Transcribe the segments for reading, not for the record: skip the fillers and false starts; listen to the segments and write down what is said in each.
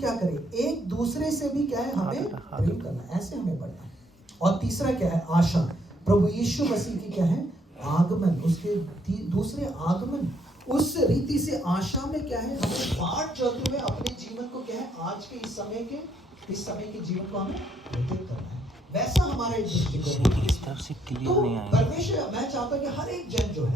क्या करें, एक दूसरे से भी क्या है, हमें प्रेम करना, ऐसे हमें बढ़ना है। और तीसरा क्या है, आशा, प्रभु यीशु मसीह की क्या है, आगमन, उसके दूसरे आगमन, उस रीति से आशा में क्या है, हमें बाट जोते हुए अपने जीवन को क्या है, आज के इस समय के जीवन को हमें व्यतीत करना है। वैसा हमारा एक दृष्टिकोण। तो परमेश्वर, मैं चाहता हूँ कि हर एक जन जो है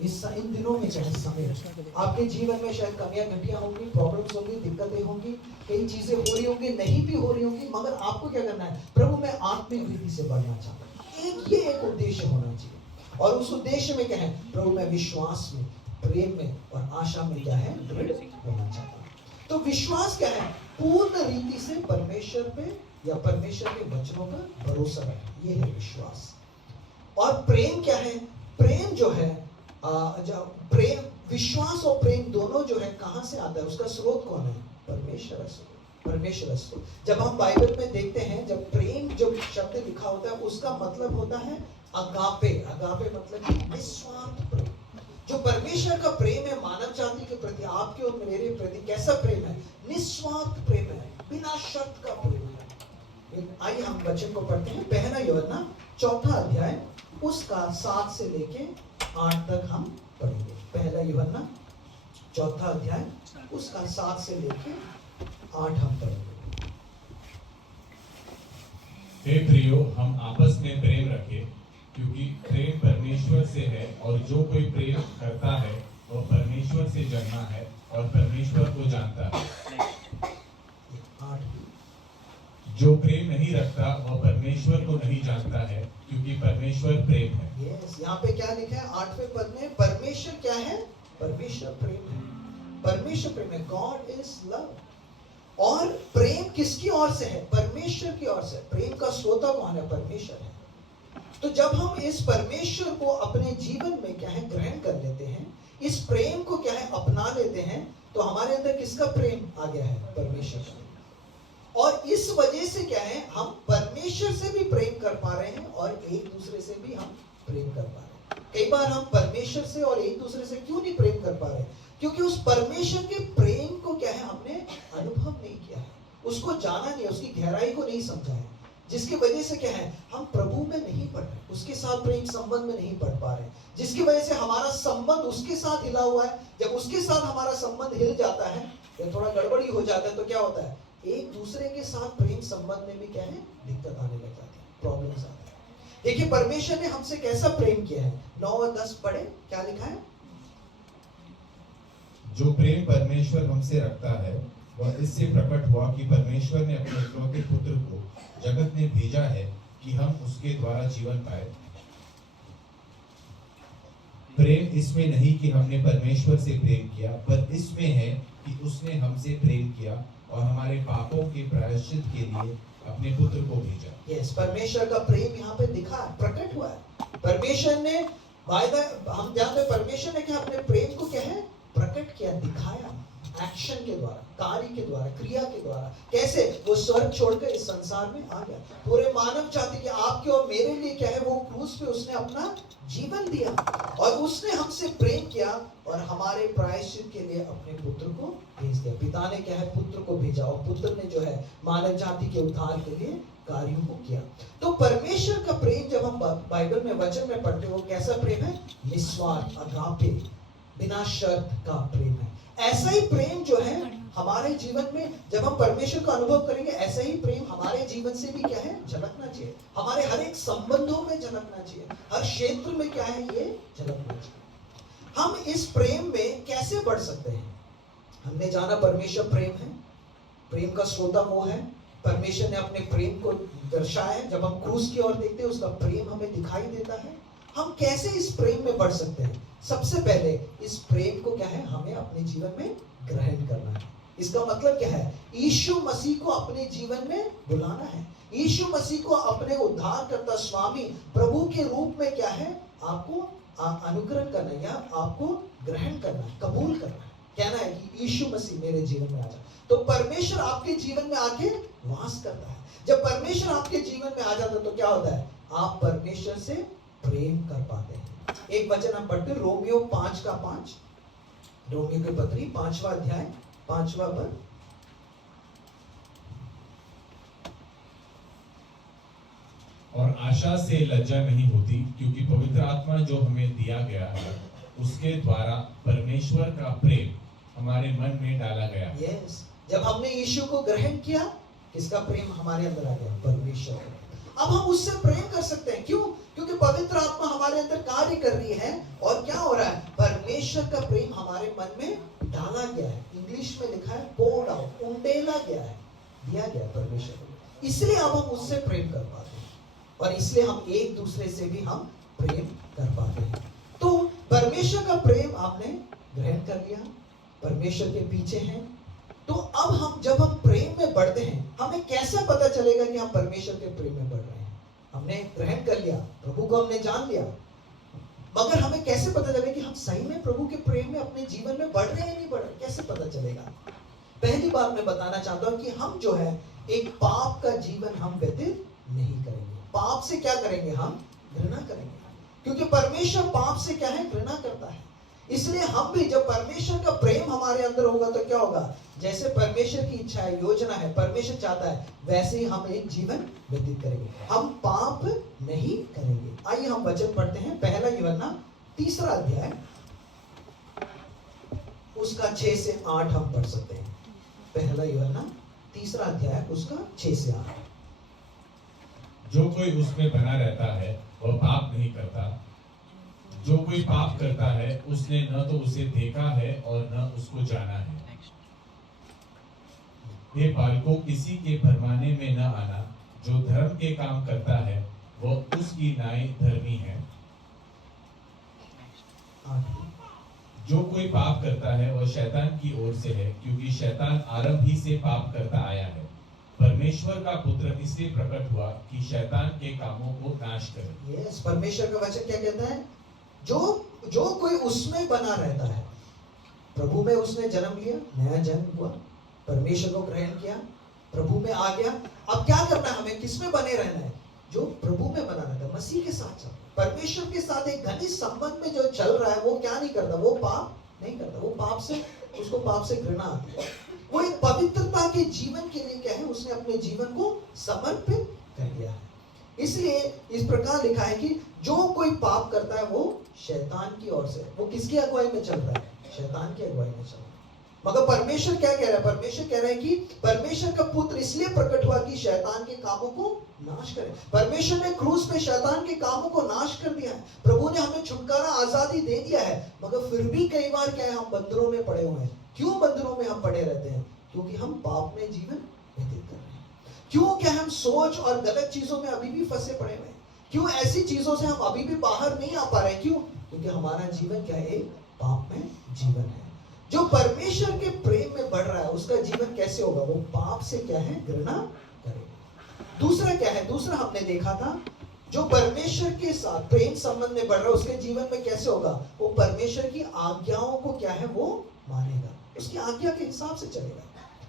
इन दिनों में चाहे समय आपके जीवन में शायद कमियां घटियां होंगी, प्रॉब्लम्स होंगी, दिक्कतें होंगी, कई चीजें हो रही होंगी, नहीं भी हो रही होंगी, मगर आपको क्या करना है, प्रभु मैं आत्मिक रीति से बढ़ना चाहता हूँ, ये एक उद्देश्य होना चाहिए। और उस उद्देश्य में क्या है, प्रभु मैं विश्वास में, प्रेम में और आशा में क्या है, दृढ़ होना चाहता हूँ। तो विश्वास क्या है, पूर्ण रीति से परमेश्वर पे या परमेश्वर के वचनों पर भरोसा रखना, ये है विश्वास। और प्रेम क्या है, प्रेम जो है प्रेम, विश्वास और प्रेम दोनों जो है कहां से आता है, उसका स्रोत कौन है, परमेश्वर स्रोत। जब हम बाइबल में देखते हैं, जब प्रेम जो शब्द लिखा होता है उसका मतलब होता है अगापे। अगापे मतलब निस्वार्थ प्रेम। जो परमेश्वर का प्रेम है मानव जाति के प्रति, आपके और मेरे प्रति कैसा प्रेम है, निस्वार्थ प्रेम है, बिना शर्त का प्रेम है। आइए हम वचन को पढ़ते हैं, पहला यूहन्ना 4 अध्याय उसका 7 से लेके 8 तक हम पढ़ेंगे। पहला यूहन्ना 4 अध्याय उसका 7 से लेके 8 हम पढ़ेंगे। हे प्रियो, हम आपस में प्रेम रखें, क्योंकि प्रेम परमेश्वर से है, और जो कोई प्रेम करता है वह परमेश्वर से जन्मा है और परमेश्वर को जानता है। जो प्रेम नहीं रखता वह परमेश्वर को नहीं जानता है, क्योंकि परमेश्वर प्रेम है। यस, यहाँ पे क्या लिखा है 8वें पद में, परमेश्वर क्या है, परमेश्वर प्रेम है। परमेश्वर प्रेम है, गॉड इज लव। और प्रेम किसकी ओर से है, परमेश्वर की ओर से। प्रेम का श्रोता कौन है, परमेश्वर है। तो जब हम इस परमेश्वर को अपने जीवन में क्या है, ग्रहण कर लेते हैं, इस प्रेम को क्या है, अपना लेते हैं, तो हमारे अंदर किसका प्रेम आ गया है, परमेश्वर का। और इस वजह से क्या है, हम परमेश्वर से भी प्रेम कर पा रहे हैं और एक दूसरे से भी हम प्रेम कर पा रहे हैं। कई बार हम परमेश्वर से और एक दूसरे से क्यों नहीं प्रेम कर पा रहे, क्योंकि उस परमेश्वर के प्रेम को क्या है, हमने अनुभव नहीं किया है, उसको जाना नहीं, उसकी गहराई को नहीं समझा है, जिसकी वजह से क्या है, हम प्रभु में नहीं पढ़ रहे, उसके साथ प्रेम संबंध में नहीं पढ़ पा रहे, जिसकी वजह से हमारा संबंध उसके साथ हिला हुआ है। जब उसके साथ हमारा संबंध हिल जाता है या थोड़ा गड़बड़ी हो जाता है, तो क्या होता है, एक दूसरे के साथ प्रेम संबंध में भी क्या है, दिक्कत आने लग जाती है, प्रॉब्लम्स आती है। देखिए परमेश्वर ने हमसे कैसा प्रेम किया है, 9 और 10 पढ़े, क्या लिखा है, जो प्रेम परमेश्वर हमसे रखता है वह इससे प्रकट हुआ कि परमेश्वर ने अपने इकलौते पुत्र को जगत में भेजा है कि हम उसके द्वारा जीवन पाए। प्रेम इसमें नहीं कि हमने परमेश्वर से प्रेम किया, पर इसमें है कि उसने हमसे प्रेम किया और हमारे पापों के प्रायश्चित के लिए अपने पुत्र को भेजा। यस, परमेश्वर का प्रेम यहाँ पे दिखा, प्रकट हुआ है। परमेश्वर ने हम जानते हैं, परमेश्वर ने क्या अपने प्रेम को क्या है, प्रकट किया, दिखाया, एक्शन के द्वारा, कार्य के द्वारा, क्रिया के द्वारा। कैसे, वो स्वर्ग छोड़कर इस संसार में आ गया, पूरे मानव जाति के, आपके और मेरे लिए क्या है, वो क्रूस पे उसने अपना जीवन दिया और उसने हमसे प्रेम किया और हमारे प्रायश्चित के लिए अपने पुत्र को भेज दिया। पिता ने क्या है, पुत्र को भेजा और पुत्र ने जो है मानव जाति के उद्धार के लिए कार्यों को किया। तो परमेश्वर का प्रेम जब हम बाइबल में वचन में पढ़ते हो, कैसा प्रेम है, निस्वार्थ, अगापे, बिना शर्त का प्रेम है। ऐसा ही प्रेम जो है हमारे जीवन में जब हम परमेश्वर का अनुभव करेंगे, ऐसा ही प्रेम हमारे जीवन से भी क्या है, झलकना चाहिए, हमारे हर एक संबंधों में झलकना चाहिए, हर क्षेत्र में क्या है, ये झलकना चाहिए। हम इस प्रेम में कैसे बढ़ सकते हैं, हमने जाना परमेश्वर प्रेम है, प्रेम का श्रोता वो है, परमेश्वर ने अपने प्रेम को दर्शाया है। जब हम क्रूस की ओर देखते हैं, उसका प्रेम हमें दिखाई देता है। हम कैसे इस प्रेम में बढ़ सकते हैं, सबसे पहले इस प्रेम को क्या है, हमें अपने जीवन में ग्रहण करना है। इसका मतलब क्या है, यीशु मसीह को अपने जीवन में बुलाना है, यीशु मसीह को अपने उद्धारकर्ता, स्वामी, प्रभु के रूप में क्या है, आपको अनुग्रहण करना है या आपको ग्रहण करना है, कबूल करना है, कहना है कि यीशु मसीह मेरे जीवन में आ जा। तो परमेश्वर आपके जीवन में आके वास करता है। जब परमेश्वर आपके जीवन में आ जाता है तो क्या होता है, आप परमेश्वर से प्रेम कर पाते हैं। एक वचन हम पढ़ते हैं, रोमियो 5:5, रोमियो की पत्री 5वां अध्याय 5वां पद। और आशा से लज्जा नहीं होती, क्योंकि पवित्र आत्मा जो हमें दिया गया है उसके द्वारा परमेश्वर का प्रेम हमारे मन में डाला गया। यस, जब हमने यीशु को ग्रहण किया, किसका प्रेम हमारे अंदर आ गया? परमेश्वर का। अब हम उससे प्रेम कर सकते हैं। क्यों? क्योंकि पवित्र आत्मा हमारे अंदर कार्य कर रही है और क्या हो रहा है? परमेश्वर का प्रेम हमारे मन में डाला गया है। इंग्लिश में लिखा है poured out, उंडेला गया है, दिया गया है परमेश्वर को। इसलिए अब हम उससे प्रेम कर पाते हैं और इसलिए हम एक दूसरे से भी हम प्रेम कर पाते हैं। तो परमेश्वर का प्रेम आपने ग्रहण कर लिया, परमेश्वर के पीछे हैं। तो अब जब हम प्रेम में बढ़ते हैं, हमें कैसे पता चलेगा कि हम परमेश्वर के प्रेम में बढ़ रहे हैं? हमने ग्रहण कर लिया, प्रभु को हमने जान लिया, मगर हमें कैसे पता चलेगा कि हम सही में प्रभु के प्रेम में अपने जीवन में बढ़ रहे हैं, नहीं बढ़ रहे? कैसे पता चलेगा? पहली बात मैं बताना चाहता हूं कि हम जो है एक पाप का जीवन हम व्यतीत नहीं करेंगे। पाप से क्या करेंगे? हम घृणा करेंगे, क्योंकि परमेश्वर पाप से क्या है? घृणा करता है। इसलिए हम भी, जब परमेश्वर का प्रेम हमारे अंदर होगा तो क्या होगा? जैसे परमेश्वर की इच्छा है, योजना है, परमेश्वर चाहता है, वैसे ही हम एक जीवन व्यतीत करेंगे। हम पाप नहीं करेंगे। आइए हम वचन पढ़ते हैं। पहला यूहन्ना 3 अध्याय, उसका 6 से 8 हम पढ़ सकते हैं। पहला यूहन्ना 3 अध्याय, उसका 6 से 8। जो कोई उसमें बना रहता है वह पाप नहीं करता। जो कोई पाप करता है उसने न तो उसे देखा है और न उसको जाना है। हे बालकों, किसी के भरमाने में न आना। जो धर्म के काम करता है वह उसकी नाई धर्मी है। जो कोई पाप करता है वह शैतान की ओर से है, क्योंकि शैतान आरंभ ही से पाप करता आया है। परमेश्वर का पुत्र इसलिए प्रकट हुआ कि शैतान के कामों को नाश करे। यस, परमेश्वर का वचन क्या कहता है? जो कोई उसमें बना रहता है, प्रभु में उसने जन्म लिया, नया जन्म हुआ, परमेश्वर को ग्रहण किया, प्रभु में आ गया। अब क्या करना है? हमें किसमें बने रहना है? जो प्रभु में बना रहता है, मसीह के साथ चल, परमेश्वर के साथ एक घनिष्ठ संबंध में जो चल रहा है, वो क्या नहीं करता? वो पाप नहीं करता। वो पाप से, उसको पाप से घृणा आती है। वो एक पवित्रता के जीवन के लिए क्या है? उसने अपने जीवन को समर्पित कर दिया है। इसलिए इस प्रकार लिखा है कि जो कोई पाप करता है वो शैतान की ओर से, वो किसकी अगुवाई में चल रहा है? शैतान की अगुवाई में चल रहा है। मगर परमेश्वर क्या कह रहा है? परमेश्वर कह रहा है कि परमेश्वर का पुत्र इसलिए प्रकट हुआ कि शैतान के कामों को नाश करे। परमेश्वर ने क्रूस पे शैतान के कामों को नाश कर दिया है। प्रभु ने हमें छुटकारा, आजादी दे दिया है। मगर फिर भी कई बार क्या है? हम बंधनों में पड़े हुए हैं। क्यों बंधनों में हम पड़े रहते हैं? क्योंकि हम पाप में जीवन व्यतीत कर रहे हैं। क्यों? क्या हम सोच और गलत चीजों में अभी भी फंसे पड़े हुए हैं? क्यों ऐसी चीजों से हम अभी भी बाहर नहीं आ पा रहे? क्यों? क्योंकि हमारा जीवन क्या है? पाप में जीवन है। जो परमेश्वर के प्रेम में बढ़ रहा है, उसका जीवन कैसे होगा? वो पाप से क्या है? घृणा करेगा। दूसरा क्या है? दूसरा हमने देखा था, जो परमेश्वर के साथ प्रेम संबंध में बढ़ रहा है, उसके जीवन में कैसे होगा? वो परमेश्वर की आज्ञाओं को क्या है? वो मानेगा, उसकी आज्ञा के हिसाब से चलेगा।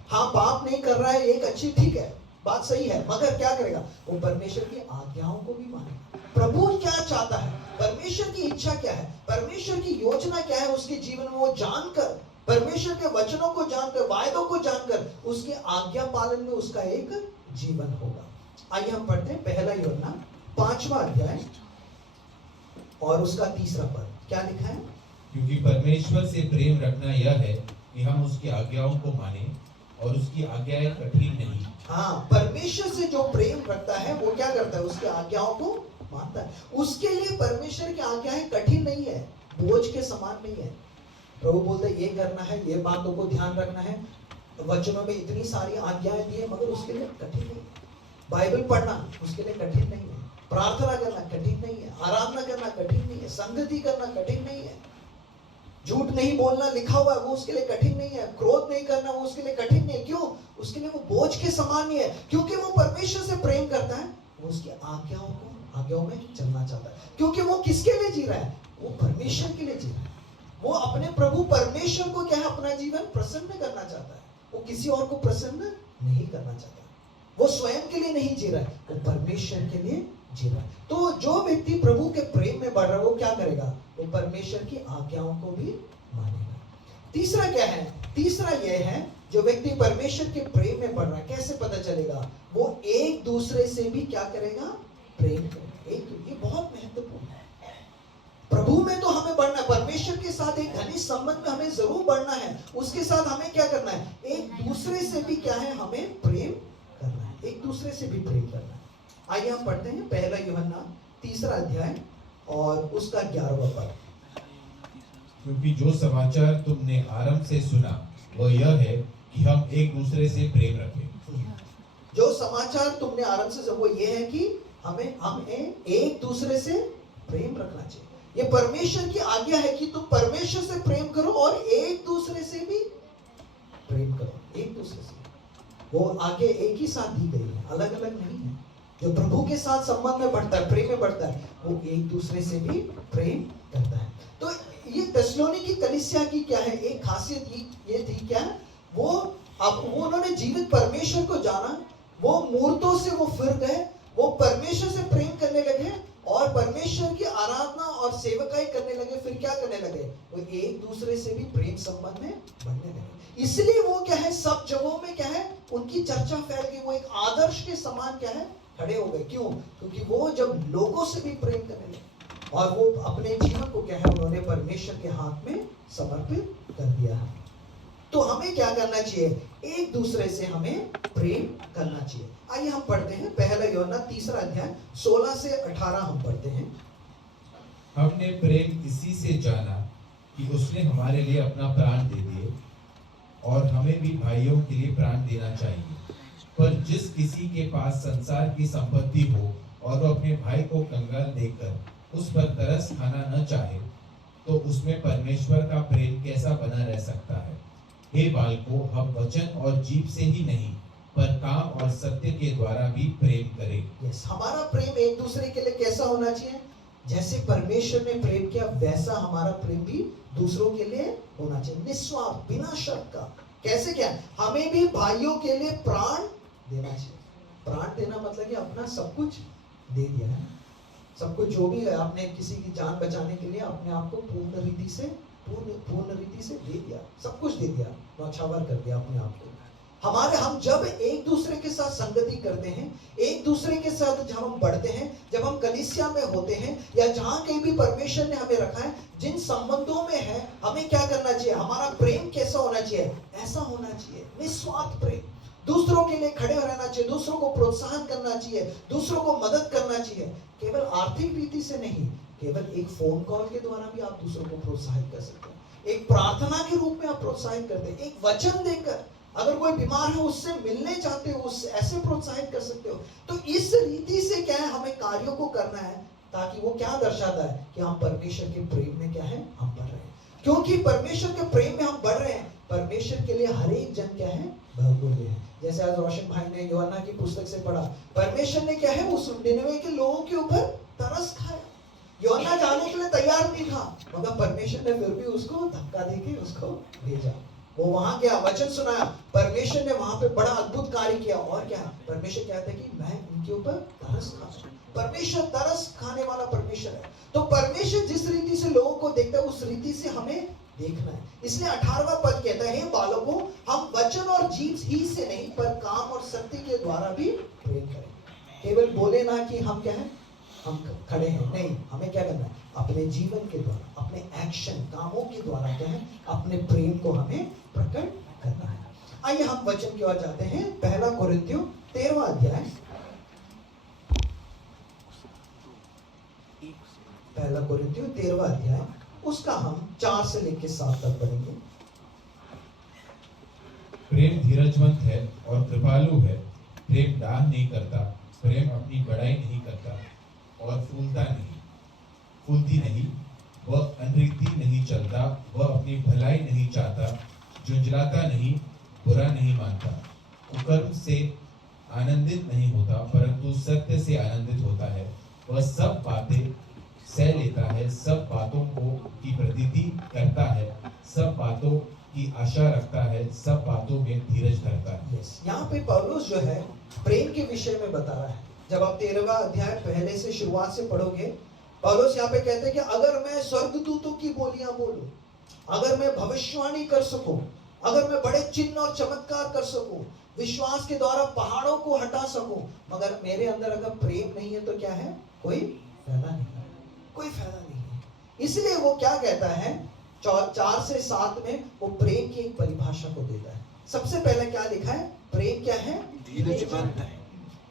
हाँ, पाप नहीं कर रहा है, एक अच्छी, ठीक है, बात सही है, मगर क्या करेगा? वो परमेश्वर की आज्ञाओं को भी मानेगा। प्रभु क्या चाहता है? परमेश्वर की इच्छा क्या है? परमेश्वर की योजना क्या है उसके जीवन में? वो जानकर, परमेश्वर के वचनों को जानकर, वायदों को जानकर, उसके आज्ञा पालन में उसका एक जीवन होगा। आइए हम पढ़ते हैं पहला यूहन्ना 5वां अध्याय और उसका 3 पद। क्या लिखा है? क्योंकि परमेश्वर से प्रेम रखना यह है कि हम उसकी आज्ञाओं को माने, और उसकी आज्ञाएं कठिन नहीं। हाँ, परमेश्वर से जो प्रेम रखता है वो क्या करता है? उसकी आज्ञाओं को मानता है। उसके लिए परमेश्वर की आज्ञाएं कठिन नहीं है, बोझ के समान नहीं है। प्रभु बोलते हैं ये करना है, ये बातों को ध्यान रखना है। वचनों में इतनी सारी आज्ञाएं दी है, मगर उसके लिए कठिन नहीं है। बाइबल पढ़ना उसके लिए कठिन नहीं है, प्रार्थना करना कठिन नहीं है, आराधना करना कठिन नहीं है, संगति करना कठिन नहीं है, झूठ नहीं बोलना लिखा हुआ है वो उसके लिए कठिन नहीं है, क्रोध नहीं करना वो उसके लिए कठिन नहीं है। क्यों? उसके लिए वो बोझ के समान नहीं है, क्योंकि वो परमेश्वर से प्रेम करता है। वो उसकी आज्ञाओं में चलना चाहता है, क्योंकि वो किसके लिए जी रहा है? वो परमेश्वर के लिए जी रहा है। वो अपने प्रभु परमेश्वर को क्या है? अपना जीवन प्रसन्न करना चाहता है। वो किसी और को प्रसन्न नहीं करना चाहता। वो स्वयं के लिए नहीं जी रहा है, वो परमेश्वर के लिए जी रहा है। तो जो व्यक्ति प्रभु के प्रेम में बढ़ रहा है, वो क्या करेगा? वो परमेश्वर की आज्ञाओं को भी मानेगा। तीसरा क्या है? तीसरा यह है, जो व्यक्ति परमेश्वर के प्रेम में बढ़ रहा है, कैसे पता चलेगा? वो एक दूसरे से भी क्या करेगा? प्रेम करें। एक ये बहुत महत्वपूर्ण है। प्रभु में तो हमें बढ़ना है, परमेश्वर के साथ एक घनिष्ठ संबंध में हमें जरूर बढ़ना है। उसके साथ हमें क्या करना है, एक दूसरे से भी क्या है, हमें प्रेम करना है, एक दूसरे से भी प्रेम करना है। आइए हम पढ़ते हैं पहला यूहन्ना 3 अध्याय और उसका 11वां पद। क्योंकि जो समाचार तुमने आरंभ से सुना वह यह है कि हम एक दूसरे से प्रेम रखें। जो समाचार तुमने आरंभ से, वो ये है कि हमें एक दूसरे से प्रेम रखना चाहिए। ये परमेश्वर की आज्ञा है कि तुम परमेश्वर से प्रेम करो और एक दूसरे से भी प्रेम करो, एक दूसरे से। वो आगे एक ही साथ दी गई है, अलग अलग नहीं है। जो प्रभु के साथ संबंध में बढ़ता है, प्रेम में बढ़ता है, वो एक दूसरे से भी प्रेम करता है। तो ये थिस्सलुनीकी कलीसिया की क्या है, एक खासियत ये थी क्या, वो उन्होंने जीवित परमेश्वर को जाना, वो मूर्तों से वो फिर गए, वो परमेश्वर से प्रेम करने लगे और परमेश्वर की आराधना और सेवकाई करने लगे। फिर क्या करने लगे, वो एक दूसरे से भी प्रेम संबंध में बढ़ने लगे। इसलिए वो क्या है, सब जगहों में क्या है, उनकी चर्चा फैल गई। वो एक आदर्श के समान क्या है, खड़े हो गए। क्यों? क्योंकि वो जब लोगों से भी प्रेम करने लगे और वो अपने जीवन को क्या है, उन्होंने परमेश्वर के हाथ में समर्पित कर दिया है। तो हमें क्या करना चाहिए, एक दूसरे से हमें प्रेम करना चाहिए। आइए हम पढ़ते हैं पहला यूहन्ना 3 अध्याय 16 से 18 हम पढ़ते हैं। हमने प्रेम इसी से जाना कि उसने हमारे लिए अपना प्राण दे दिए और हमें भी भाइयों के लिए प्राण देना चाहिए। पर जिस किसी के पास संसार की संपत्ति हो और वो अपने भाई को कंगाल देकर उस पर तरस खाना न चाहे, तो उसमें परमेश्वर का प्रेम कैसा बना रह सकता है। हे बालकों, हम वचन और जीभ से ही नहीं पर काम और सत्य के द्वारा भी प्रेम करें। यस, हमारा प्रेम एक दूसरे के लिए कैसा होना चाहिए, जैसे परमेश्वर ने प्रेम किया वैसा हमारा प्रेम भी दूसरों के लिए होना चाहिए, निस्वार्थ, बिना शर्त का। कैसे क्या, हमें भी भाइयों के लिए प्राण देना चाहिए। प्राण देना मतलब कि अपना सब कुछ दे दिया है, सब कुछ जो भी है, आपने किसी की जान बचाने के लिए अपने आप को पूर्ण रीति से दे दिया, सब कुछ दे दिया, न्यौछावर कर दिया अपने आप को। हम जब एक दूसरे के साथ संगति करते हैं, एक दूसरे के साथ जब हम बढ़ते हैं, जब हम कलीसिया में होते हैं या जहां कहीं भी परमेश्वर ने हमें रखा है, जिन संबंधों में है, हमें क्या करना चाहिए, हमारा प्रेम कैसा होना चाहिए, ऐसा होना चाहिए, निस्वार्थ प्रेम। दूसरों के लिए खड़े रहना चाहिए, दूसरों को प्रोत्साहन करना चाहिए, दूसरों को मदद करना चाहिए। केवल आर्थिक रीति से नहीं, केवल एक फोन कॉल के द्वारा भी आप दूसरों को प्रोत्साहित कर सकते हैं, एक प्रार्थना के रूप में आप प्रोत्साहित करते हैं, एक वचन देकर, अगर कोई बीमार है उससे मिलने चाहते हो, उससे ऐसे प्रोत्साहित कर सकते हो। तो इस रीति से क्या है, हमें कार्यों को करना है, ताकि वो क्या दर्शाता है कि हम परमेश्वर के प्रेम में क्या है, हम बढ़ रहे हैं। क्योंकि परमेश्वर के प्रेम में हम बढ़ रहे हैं, परमेश्वर के लिए हर एक जन क्या है, बहुमूल्य है। जैसे आज रोशन भाई ने यूहन्ना की पुस्तक से पढ़ा, परमेश्वर ने क्या है, उस निनवे के लोगों के ऊपर तरस खाया। यूहन्ना जाने के लिए तैयार नहीं था, मगर परमेश्वर ने फिर भी उसको धक्का देके उसको भेजा। वो वहां गया, वचन सुनाया, परमेश्वर ने वहां पे बड़ा अद्भुत कार्य किया। और क्या, परमेश्वर कहता है कि मैं इनके ऊपर तरस खाता हूं। परमेश्वर तरस खाने वाला परमेश्वर है। तो परमेश्वर जिस रीति से लोगों को देखता है, उस रीति से हमें देखना है। इसलिए 18वां पद कहता है, हे बालकों, हम वचन और जीभ ही से नहीं पर काम और सत्य के द्वारा भी प्रेम करें। केवल बोले ना कि हम क्या है, हम खड़े हैं, नहीं, हमें क्या करना है, अपने जीवन के द्वारा, अपने एक्शन, कामों के द्वारा क्या है, अपने प्रेम को हमें प्रकट करना है। आइए हम वचन की ओर जाते हैं। पहला कोरिन्थियों 13वां अध्याय, पहला कोरिन्थियों 13वां अध्याय, उसका हम 4 से लेकर 7 तक पढ़ेंगे। प्रेम धीरजवंत है और कृपालु है। प्रेम दाह नहीं करता, प्रेम अपनी बड़ाई नहीं करता और फूलती नहीं, वह अनरीति नहीं चलता, वह अपनी भलाई नहीं चाहता, झुंझलाता नहीं, बुरा नहीं मानता, कुकर्म से आनंदित नहीं होता, परंतु सत्य से आनंदित होता है। वह सब बातें सह लेता है, सब बातों की प्रतीति करता है, सब बातों की आशा रखता है, सब बातों में धीरज धरता है। यहाँ पे पौलुस जो है प्रेम के विषय में बता रहा है। जब आप 13वां अध्याय पहले से शुरुआत से पढ़ोगे, पौलुस यहाँ पे कहते हैं कि अगर मैं स्वर्गदूतों की बोलियां बोलूं, अगर मैं भविष्यवाणी कर सकूं, अगर मैं बड़े चिन्ह और चमत्कार कर सकूं, विश्वास के द्वारा पहाड़ों को हटा सकूं, मगर मेरे अंदर अगर प्रेम नहीं है तो क्या है? कोई फायदा नहीं है, कोई फायदा नहीं है। इसलिए वो क्या कहता है 4 से 7 में, वो प्रेम की एक परिभाषा को देता है। सबसे पहले क्या लिखा है? प्रेम क्या है? धीरजवंत है।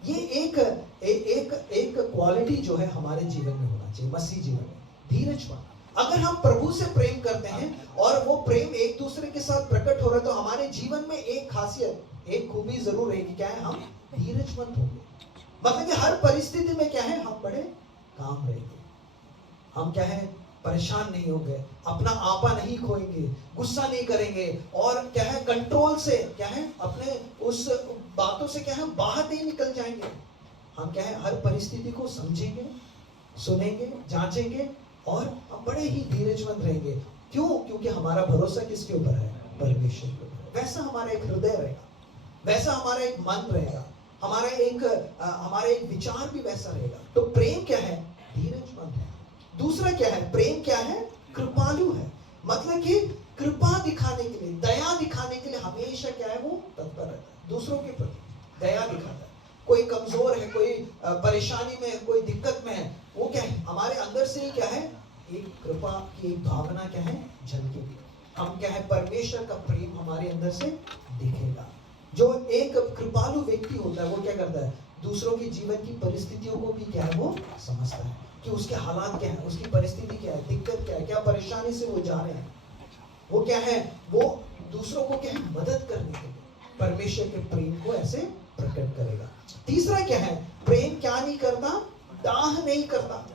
ये एक क्वालिटी जो है हमारे जीवन में होना चाहिए, मसीह जीवन में, धीरजवान। अगर हम प्रभु से प्रेम करते हैं और वो प्रेम एक दूसरे के साथ प्रकट हो रहा है, तो हमारे जीवन में एक खासियत, एक खूबी जरूर रहेगी, क्या है? हम धीरजवंत होंगे। मतलब कि हर परिस्थिति में क्या है? हम बड़े काम रहेंगे। हम क्या है? परेशान नहीं होंगे, अपना आपा नहीं खोएंगे, गुस्सा नहीं करेंगे, और क्या है? कंट्रोल से क्या है? अपने उस बातों से क्या है? बाहर नहीं निकल जाएंगे। हम क्या है? हर परिस्थिति को समझेंगे, सुनेंगे, जांचेंगे, और हम बड़े ही धीरजवंत रहेंगे। क्यों? क्योंकि हमारा भरोसा किसके ऊपर है? परमेश्वर के ऊपर। वैसा हमारा एक हृदय रहेगा, वैसा हमारा एक मन रहेगा, हमारा एक विचार भी वैसा रहेगा। तो प्रेम क्या है? धीरजवंत है। दूसरा क्या है? प्रेम क्या है? कृपालु है। मतलब कि कृपा दिखाने के लिए, दया दिखाने के लिए हमेशा क्या है? वो तत्पर रहता है, दूसरों के प्रति दया दिखाता है। कोई कमजोर है, कोई परेशानी में है, कोई दिक्कत में है, वो क्या है? हमारे अंदर से ही क्या है? एक कृपा की एक भावना क्या है? झलकेगी। हम क्या है? परमेश्वर का प्रेम हमारे अंदर से दिखेगा। जो एक कृपालु व्यक्ति होता है, वो क्या करता है? दूसरों के जीवन की परिस्थितियों को भी क्या है? वो समझता है कि उसके हालात क्या है, उसकी परिस्थिति क्या है, दिक्कत क्या है, क्या परेशानी से वो जा रहे हैं। वो क्या है? वो दूसरों को क्या है? मदद करने के लिए परमेश्वर के प्रेम को ऐसे प्रकट करेगा। तीसरा क्या है? प्रेम क्या नहीं करता? दाह नहीं करता।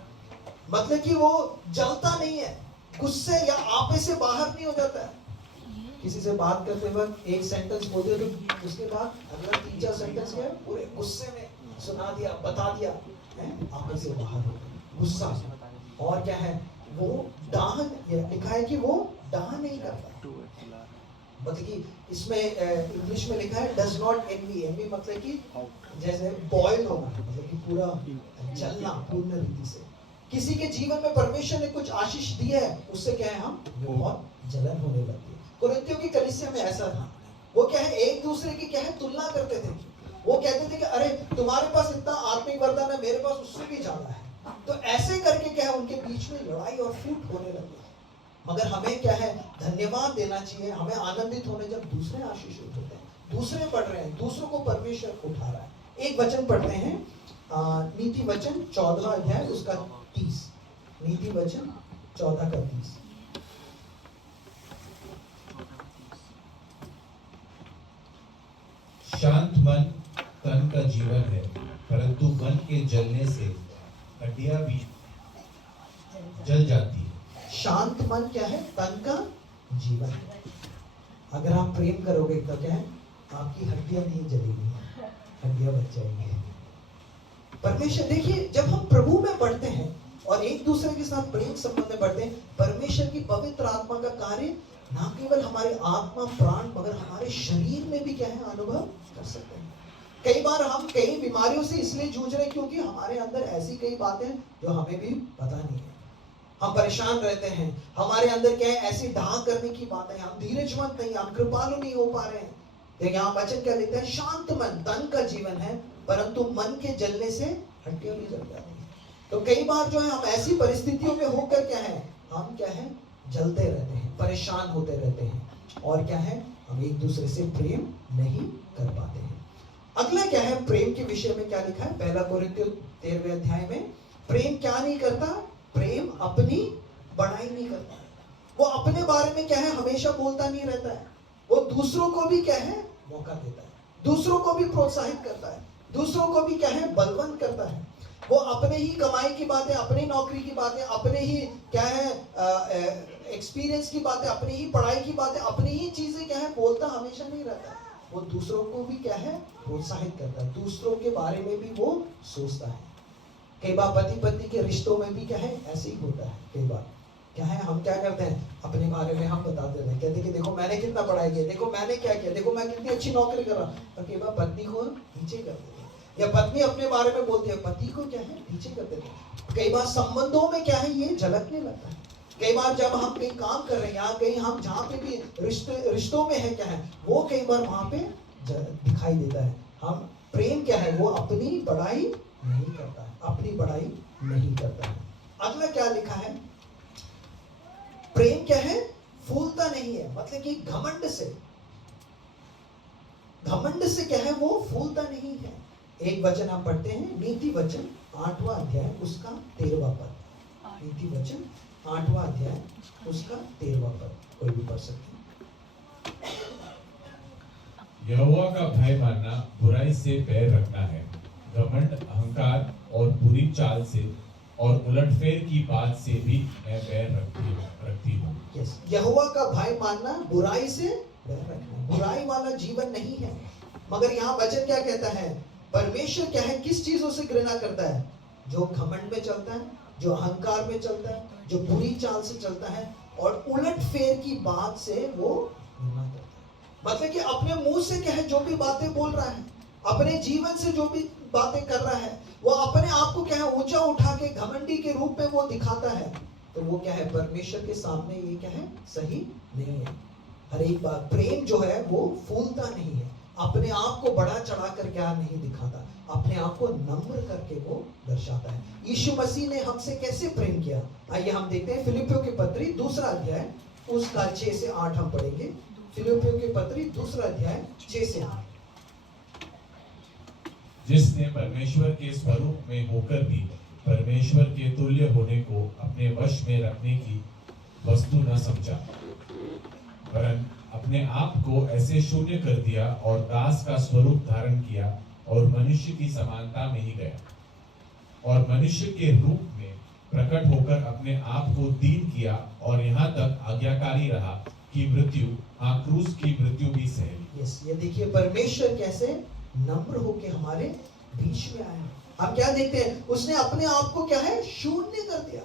मतलब कि वो जलता नहीं है, गुस्से या आपे से बाहर नहीं हो जाता है। किसी से बात करते वक्त एक सेंटेंस बोलते तो उसके बाद अगला 3-4 सेंटेंस क्या है? पूरे गुस्से में सुना दिया, बता दिया, आपे से बाहर हो गया, गुस्सा। और क्या है? वो दाह, लिखा है कि वो दाह नहीं करता। मतलब कि इसमें इंग्लिश में लिखा है डज नॉट एनवी। एनवी मतलब कि जैसे बॉयल होना, मतलब कि पूरा जलना पूर्ण रीति से। किसी के जीवन में परमेश्वर ने कुछ आशीष दी है, उससे क्या है? हम बहुत जलन होने लगती है। कुरिन्थियों की कलीसिया में ऐसा था। वो क्या है? एक दूसरे की क्या है? तुलना करते थे। वो कहते थे कि अरे तुम्हारे पास इतना आत्मिक वरदान है, मेरे पास उससे भी ज्यादा है। तो ऐसे करके क्या है? उनके बीच में लड़ाई और फूट होने लगी। मगर हमें क्या है? धन्यवाद देना चाहिए, हमें आनंदित होने जब दूसरे आशीषित होते हैं, दूसरे बढ़ रहे हैं, दूसरों को परमेश्वर उठा रहा है। एक वचन पढ़ते हैं, नीति वचन 14 अध्याय उसका 30। नीति वचन 14 का 30। शांत मन तन का जीवन है, परंतु मन के जलने से हड्डियां भी जल जाती है। शांत मन क्या है? तन का जीवन। अगर आप प्रेम करोगे तो क्या है? आपकी हड्डियां नहीं जलेगी, हड्डियां बच जाएंगी। परमेश्वर, देखिए, जब हम प्रभु में बढ़ते हैं और एक दूसरे के साथ प्रेम संबंध में बढ़ते हैं, परमेश्वर की पवित्र आत्मा का कार्य ना केवल हमारे आत्मा प्राण मगर हमारे शरीर में भी क्या है? अनुभव कर सकते हैं। कई बार हम कई बीमारियों से इसलिए जूझ रहे हैं क्योंकि हमारे अंदर ऐसी कई बातें जो हमें भी पता नहीं है। हम परेशान रहते हैं, हमारे अंदर क्या है? ऐसी डाह करने की बातें, हम धीरजवंत नहीं, हम कृपालु नहीं हो पा रहे हैं। तो यहाँ वचन क्या लिखता है? शांत मन तन का जीवन है, परंतु मन के जलने से हड्डियां भी जल जाती है। तो कई बार जो है हम ऐसी परिस्थितियों में होकर क्या है? हम क्या है? जलते रहते हैं, परेशान होते रहते हैं, और क्या है? हम एक दूसरे से प्रेम नहीं कर पाते हैं। अगला क्या है? प्रेम के विषय में क्या लिखा है? 1 कोरिन्थियों 13वें अध्याय में, प्रेम क्या नहीं करता? प्रेम अपनी बड़ाई नहीं करता। वो अपने बारे में क्या है? हमेशा बोलता नहीं रहता है। वो दूसरों को भी क्या है? मौका देता है, दूसरों को भी प्रोत्साहित करता है, दूसरों को भी क्या है? बलवंत करता है। वो अपने ही कमाई की बातें, अपनी नौकरी की बातें, अपने ही क्या है एक्सपीरियंस की बातें, अपनी ही पढ़ाई की बातें, अपनी ही चीजें क्या है? बोलता हमेशा नहीं रहता है। वो दूसरों को भी क्या है? प्रोत्साहित करता है, दूसरों के बारे में भी वो सोचता है। कई बार पति पत्नी के रिश्तों में भी क्या है? ऐसे ही होता है। कई बार क्या है? हम क्या करते हैं? अपने बारे में हम बताते हैं, कहते हैं कि देखो मैंने कितना पढ़ाई किया, देखो मैंने क्या किया, देखो मैं कितनी अच्छी नौकरी कर रहा हूं। तो कई बार पत्नी को नीचे कर देते हैं, या पत्नी अपने बारे में बोलती है, पति को क्या है? नीचे कर देते हैं। कई बार संबंधों में क्या है? ये झलकने लगता है। कई बार जब हम कहीं काम कर रहे हैं, या कहीं हम जहाँ पे भी रिश्तों में है क्या है? वो कई बार वहां पे दिखाई देता है। हम प्रेम क्या है, वो अपनी बड़ाई नहीं करता है, अपनी बड़ाई नहीं करता है। अगला क्या लिखा है, प्रेम क्या है, फूलता नहीं है, मतलब कि घमंड से क्या है, वो फूलता नहीं है। एक वचन हम पढ़ते हैं, नीति वचन 8वां अध्याय उसका 13वां पद। नीति वचन 8वां अध्याय उसका 13वां पद, कोई भी पढ़ सकते हैं। यहोवा का भय मानना बुराई से पैर रखना है, घमंड, अहंकार और बुरी चाल से और उलटफेर की बात से भी मैं पैर रखती हूँ। यस, यहोवा का भय मानना बुराई से पैर रखना, बुराई वाला जीवन नहीं है। मगर यहाँ वचन क्या कहता है, परमेश्वर क्या है, किस चीजों से घृणा करता है, जो घमंड में चलता है, जो अहंकार में चलता है, जो बुरी चाल से चलता है और उलटफेर की बात से वो घृणा करता है। मतलब कि अपने मुंह से क्या है, जो भी बातें बोल रहा है, अपने जीवन से जो भी बातें कर रहा है, वो अपने आप को क्या है, ऊंचा उठा के घमंडी के रूप में वो दिखाता है, तो वो क्या है, परमेश्वर के सामने ये क्या है, सही नहीं है। हर एक बात, प्रेम जो है वो फूलता नहीं है, अपने आप को बढ़ा चढ़ा कर क्या नहीं दिखाता, अपने आप को नम्र करके वो दर्शाता है। यीशु मसीह ने हमसे कैसे प्रेम किया, आइए हम देखते हैं। फिलिपियों की पत्री 2 अध्याय उसका 6 से 8 हम पढ़ेंगे। फिलिपियों की पत्री 2 अध्याय 6 से 8। जिसने परमेश्वर के स्वरूप में होकर भी परमेश्वर के तुल्य होने को अपने वश में रखने की वस्तु न समझा, वरन अपने आप को ऐसे शून्य कर दिया और दास का स्वरूप धारण किया और मनुष्य की समानता में ही गया और मनुष्य के रूप में प्रकट होकर अपने आप को दीन किया और यहाँ तक आज्ञाकारी रहा कि मृत्यु, हाँ, क्रूस की मृत्यु भी सही। यस, ये देखिए परमेश्वर कैसे नम्र होके हमारे बीच में आया। हम क्या देखते हैं, उसने अपने आप को क्या है, शून्य कर दिया।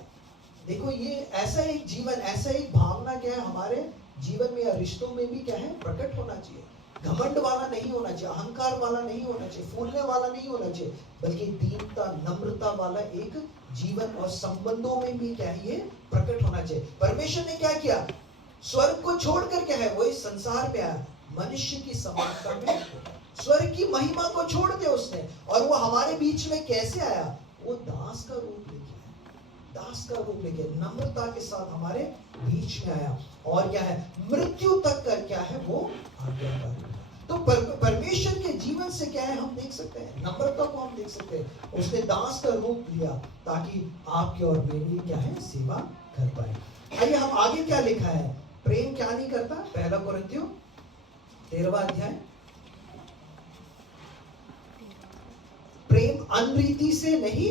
देखो ये ऐसा एक जीवन, ऐसा एक भावना क्या है हमारे जीवन में या रिश्तों में भी क्या है, प्रकट होना चाहिए। घमंड वाला नहीं होना चाहिए, अहंकार वाला नहीं होना चाहिए, फूलने वाला नहीं होना चाहिए, बल्कि दीनता, नम्रता वाला एक जीवन और संबंधों में भी क्या है, ये प्रकट होना चाहिए। परमेश्वर ने क्या किया, स्वर्ग को छोड़कर क्या है, वो इस संसार में आया, मनुष्य की समानता में, स्वर्ग की महिमा को छोड़ दिया उसने, और वो हमारे बीच में कैसे आया, वो दास का रूप लेके आया, दास का रूप लेके नम्रता के साथ हमारे बीच में आया, और क्या है, मृत्यु तक का क्या है, वो आज्ञाकारी। तो परमेश्वर के जीवन से क्या है, हम देख सकते हैं नम्रता को, हम देख सकते हैं उसने दास का रूप लिया ताकि आपकी और मेरी क्या है, सेवा कर पाए। आइए हम आगे क्या लिखा है, प्रेम क्या नहीं करता, 1 कुरिन्थियों 13वां अध्याय। प्रेम अनरीति से नहीं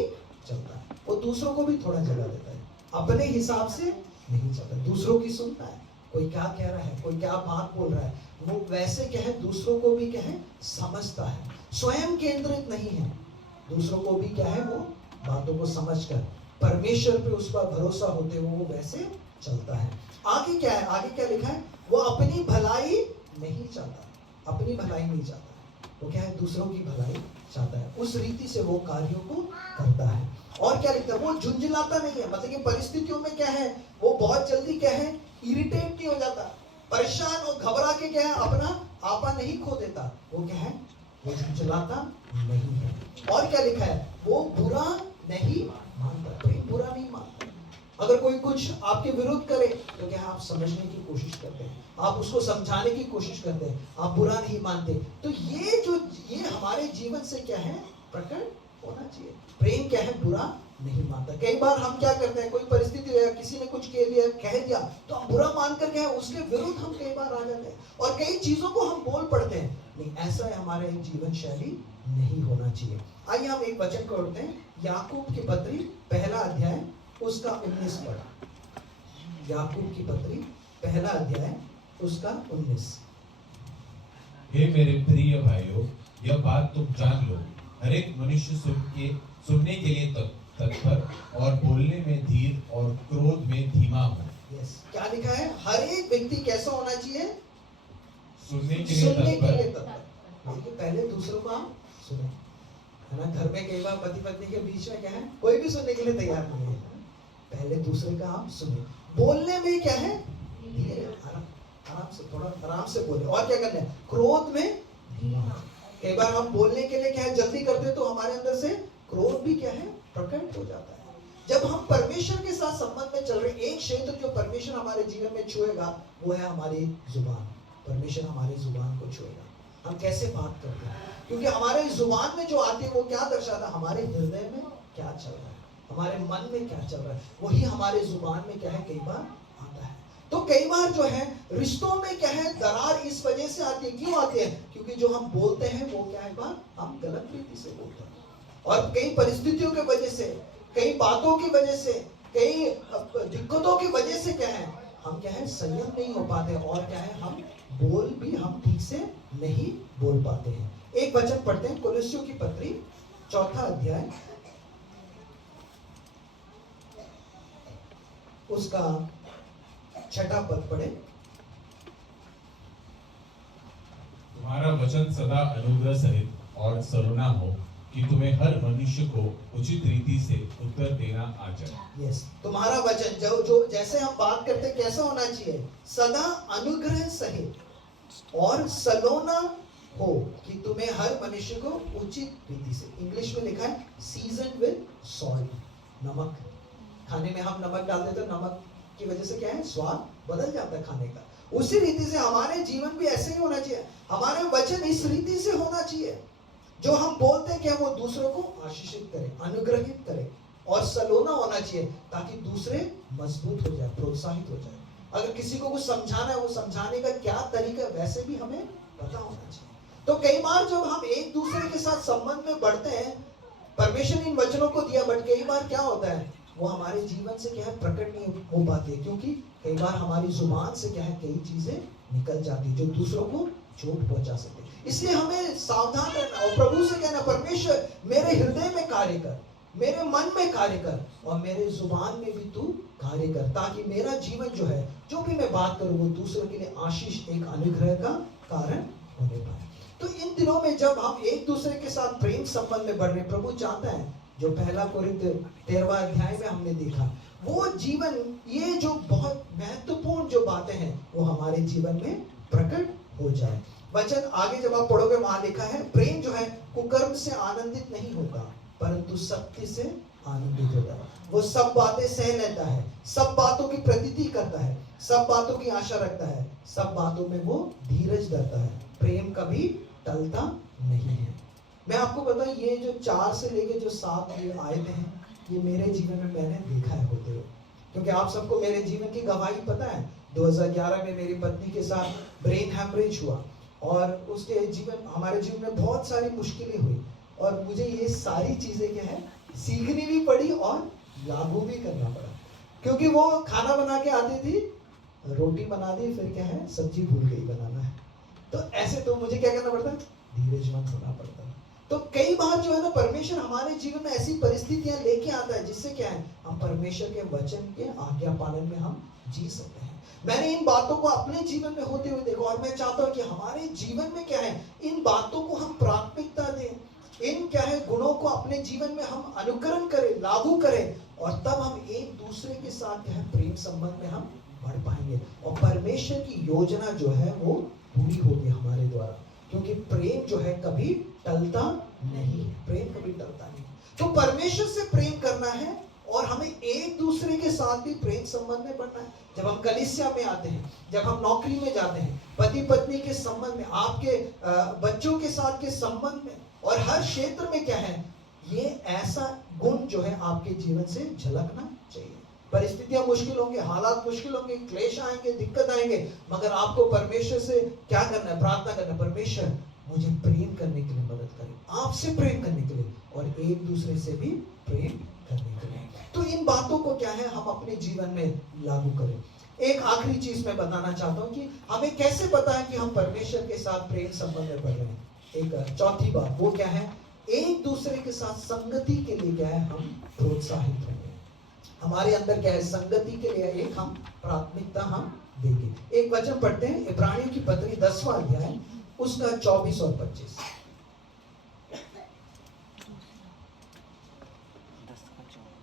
चलता, वो दूसरों को भी थोड़ा जगह देता है, अपने हिसाब से नहीं चलता, दूसरों की सुनता है, कोई क्या कह रहा है, कोई क्या बात बोल रहा है, वो वैसे क्या है, दूसरों को भी क्या है, समझता है, स्वयं केंद्रित नहीं है, दूसरों को भी क्या है, वो बातों को समझकर परमेश्वर पे उस पर भरोसा होते हुए वो वैसे चलता है। आगे क्या है, आगे क्या लिखा है, वो अपनी भलाई नहीं चाहता, अपनी भलाई नहीं चाहता, वो क्या है, दूसरों की भलाई चाहता है, उस रीति से वो कार्यों को करता है। और क्या लिखता है, वो झुंझलाता नहीं है, मतलब कि परिस्थितियों में क्या है, वो बहुत जल्दी क्या है, इरिटेट नहीं हो जाता, परेशान और घबरा के क्या है, अपना आपा नहीं खो देता, वो क्या है, वो झुंझलाता नहीं है। और क्या लिखा है, वो बुरा नहीं मानता, प्रेम बुरा नहीं मानता। अगर कोई कुछ आपके विरुद्ध करे तो क्या आप समझने की कोशिश करते हैं, आप उसको समझाने की कोशिश करते हैं, आप बुरा नहीं मानते। तो ये हमारे जीवन से क्या है, प्रकट होना चाहिए। प्रेम क्या है, बुरा नहीं मानता। कई बार हम क्या करते हैं, कोई परिस्थिति है, किसी ने कुछ कह दिया तो हम बुरा मानकर क्या है, उसके विरुद्ध हम कई बार आ जाते हैं और कई चीजों को हम बोल पड़ते हैं। नहीं, ऐसा है हमारे जीवन शैली नहीं होना चाहिए। आइए हम एक वचन को पढ़ते हैं, याकूब की पत्री 1 अध्याय उसका 19 पढ़। याकूब की पत्री 1 अध्याय उसका 19। हे मेरे प्रिय भाइयों, यह बात तुम जान लो, हर एक मनुष्य सुनने के लिए तत्पर और बोलने में धीर और क्रोध में धीमा हो। यस, क्या लिखा है, हर एक व्यक्ति कैसा होना चाहिए, सुनने के लिए तत्पर। पहले दूसरों को आप सुने, है ना। घर में कई बार पति पत्नी के बीच में क्या है, कोई भी सुनने के लिए तैयार नहीं है, पहले दूसरे का आप सुने। बोलने में क्या है, आराम से, थोड़ा आराम से बोले। और क्या करना है, क्रोध में धीमा हो। कई बार हम बोलने के लिए क्या है जल्दी करते हैं, तो हमारे अंदर से क्रोध भी क्या है प्रकट हो जाता है। जब हम परमेश्वर के साथ संबंध में चल रहे, एक क्षेत्र जो परमेश्वर हमारे जीवन में छुएगा वो है हमारी जुबान। परमेश्वर हमारी जुबान को छुएगा, हम कैसे बात करते हैं, क्योंकि हमारे जुबान में जो आती है वो क्या दर्शाता है, हमारे हृदय में क्या चल रहा है, हमारे मन में क्या चल रहा है, वही हमारे जुबान में क्या है कई बार आता है। तो कई बार जो है रिश्तों में क्या है दरार इस वजह से आती है। क्यों आती है? क्योंकि जो हम बोलते हैं वो क्या है बार हम गलत रीति से बोलते हैं, और कई परिस्थितियों की वजह से, कई बातों की वजह से, कई दिक्कतों की वजह से क्या है हम क्या है संयम नहीं हो पाते, और क्या है हम बोल भी हम ठीक से नहीं बोल पाते हैं। एक वचन पढ़ते हैं, कोलोसियों की पत्री 4 अध्याय उसका 6 पद पढ़े। तुम्हारा वचन सदा अनुग्रह सहित और सरुणा हो, कि तुम्हें हर मनुष्य को उचित रीति से उत्तर देना आ जाए। यस, तुम्हारा वचन जो जैसे हम बात करते हैं कैसा होना चाहिए, सदा अनुग्रह सहित और सलोना हो, कि तुम्हें हर मनुष्य को उचित रीति से। इंग्लिश में लिखा है सीजन विद सॉल्ट, नमक। खाने में हम नमक डालते तो नमक की वजह से क्या है स्वाद बदल जाता है खाने का। उसी रीति से हमारे जीवन भी ऐसे ही होना चाहिए, हमारे वचन इस रीति से होना चाहिए, जो हम बोलते हैं कि वो दूसरों को आशीषित करे, अनुग्रहित करे, और सलोना होना चाहिए, ताकि दूसरे मजबूत हो जाए, प्रोत्साहित हो जाए। अगर किसी को कुछ समझाना है, वो समझाने का क्या तरीका वैसे भी हमें पता होना चाहिए। तो कई बार जब हम एक दूसरे के साथ संबंध में बढ़ते हैं, परमेश्वर इन वचनों को दिया, बट कई बार क्या होता है वो हमारे जीवन से क्या है प्रकट नहीं हो पाती है, क्योंकि कई बार हमारी जुबान से क्या है कई चीजें निकल जाती जो दूसरों को चोट पहुंचा सके। इसलिए हमें सावधान रहना और प्रभु से कहना, परमेश्वर मेरे हृदय में कार्य कर, मेरे मन में कार्य कर, और मेरे जुबान में भी तू कार्य कर, ताकि मेरा जीवन जो है, जो भी मैं बात करूं, वो दूसरों के लिए आशीष, एक अनुग्रह का कारण होने पाए। तो इन दिनों में जब हम एक दूसरे के साथ प्रेम संबंध में बढ़ रहे, प्रभु चाहता है जो 1 कोरिन्थ 13वां अध्याय में हमने देखा, वो जीवन, ये जो बहुत महत्वपूर्ण जो बातें हैं वो हमारे जीवन में प्रकट हो जाए। वचन आगे जब आप पढ़ोगे वहां लिखा है, प्रेम जो है कुकर्म से आनंदित नहीं होगा, परंतु सत्य से आनंदित होता है। वो सब बातें सह लेता है, सब बातों की प्रतीति करता है, सब बातों की आशा रखता है, सब बातों में वो धीरज धरता है, प्रेम कभी टलता नहीं है। मैं आपको बताऊं, ये जो 4 से लेके जो 7 ये आयतें हैं, ये मेरे जीवन में मैंने देखा है होते हुए, क्योंकि आप सबको मेरे जीवन की गवाही पता है। 2011 में मेरी पत्नी के साथ ब्रेन हैमरेज हुआ, और उसके जीवन, हमारे जीवन में बहुत सारी मुश्किलें हुई, और मुझे ये सारी चीजें क्या है सीखनी भी पड़ी और लागू भी करना पड़ा, क्योंकि वो खाना बना के आती थी, रोटी बना दी, फिर क्या है सब्जी भूल गई बनाना है, तो ऐसे तो मुझे क्या करना पड़ता है, धीरजमंद होना पड़ता है। तो कई बार जो है ना परमेश्वर हमारे जीवन में ऐसी परिस्थितियां लेके आता है, जिससे क्या है हम परमेश्वर के वचन के आज्ञा पालन में हम जी सकते हैं। मैंने इन बातों को अपने जीवन में होते हुए देखा, और मैं चाहता हूं कि हमारे जीवन में क्या है इन बातों को हम प्राथमिकता दें, इन क्या है गुणों को अपने जीवन में हम अनुकरण करें, लागू करें, और तब हम एक दूसरे के साथ क्या है प्रेम संबंध में हम बढ़ पाएंगे, और परमेश्वर की योजना जो है वो पूरी होगी हमारे द्वारा, क्योंकि प्रेम जो है कभी टलता नहीं है, प्रेम कभी टलता नहीं। तो परमेश्वर से प्रेम करना है, और हमें एक दूसरे के साथ भी प्रेम संबंध में बढ़ना है। जब हम कलीसिया में आते हैं, जब हम नौकरी में जाते हैं, पति पत्नी के संबंध में, आपके बच्चों के साथ के संबंध में, और हर क्षेत्र में क्या है, ये ऐसा गुण जो है आपके जीवन से झलकना चाहिए। परिस्थितियां मुश्किल होंगे, हालात मुश्किल होंगे, क्लेश आएंगे, दिक्कत आएंगे, मगर आपको परमेश्वर से क्या करना है, प्रार्थना करना है, परमेश्वर मुझे प्रेम करने के लिए मदद करें, आपसे प्रेम करने के लिए, और एक दूसरे से भी प्रेम करने के लिए। तो इन बातों को क्या है हम अपने जीवन में लागू करें। एक आखिरी चीज मैं बताना चाहता हूं कि हमें कैसे पता है कि हम परमेश्वर के साथ प्रेम संबंध में बढ़ रहे हैं। एक चौथी बात वो क्या है, एक दूसरे के साथ संगति के लिए क्या है हम प्रोत्साहित होंगे। हमारे अंदर क्या है संगति के लिए एक हम प्राथमिकता हम देंगे। एक वचन पढ़ते हैं, इब्रानियों की पत्री 10वां अध्याय उसका 24 और 25।